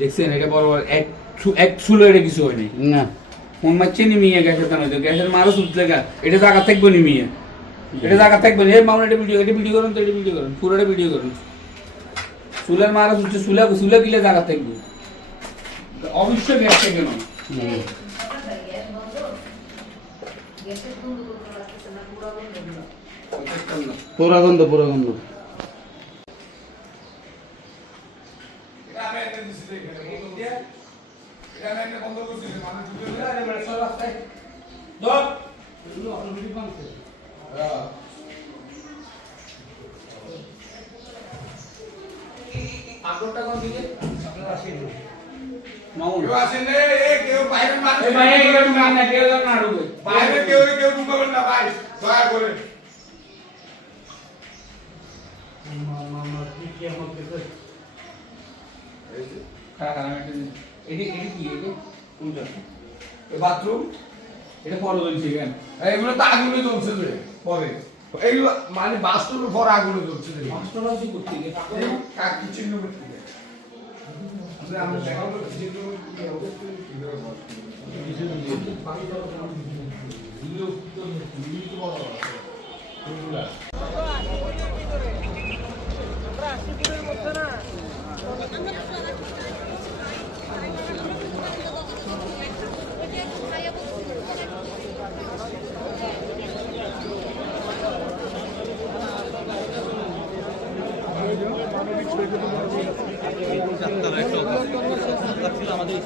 দেখছেন এটা বড় এক চুলো এটা কিছু হয়নি না ফোন মারছে নি মিয়া গ্যাসের টানো গ্যাসের মারও সুতলে গা এটা জায়গা থাকবো নি মিয়া এটা জায়গা থাকবে না এই মামলা এটা ভিডিও করুন তো এটা ভিডিও করুন পুরোটা ভিডিও করুন চুলের মারা সুতলে চুলে দিলে জায়গা থাকবে অবশ্যই গ্যাস থাকবে না পুরা গন্ধ বাথরুম এটা পরে বলছি কেন এইগুলো তো আগুনে জ্বলছে রে পরে এইগুলো মানে বাস্তবে পরে আগুনে জ্বলছে রে মাস্টার আছে করতে গিয়ে কাকি চিহ্ন করতে গিয়ে আমরা আমরা দেখাবো যেগুলো কি অবস্থা আমাদের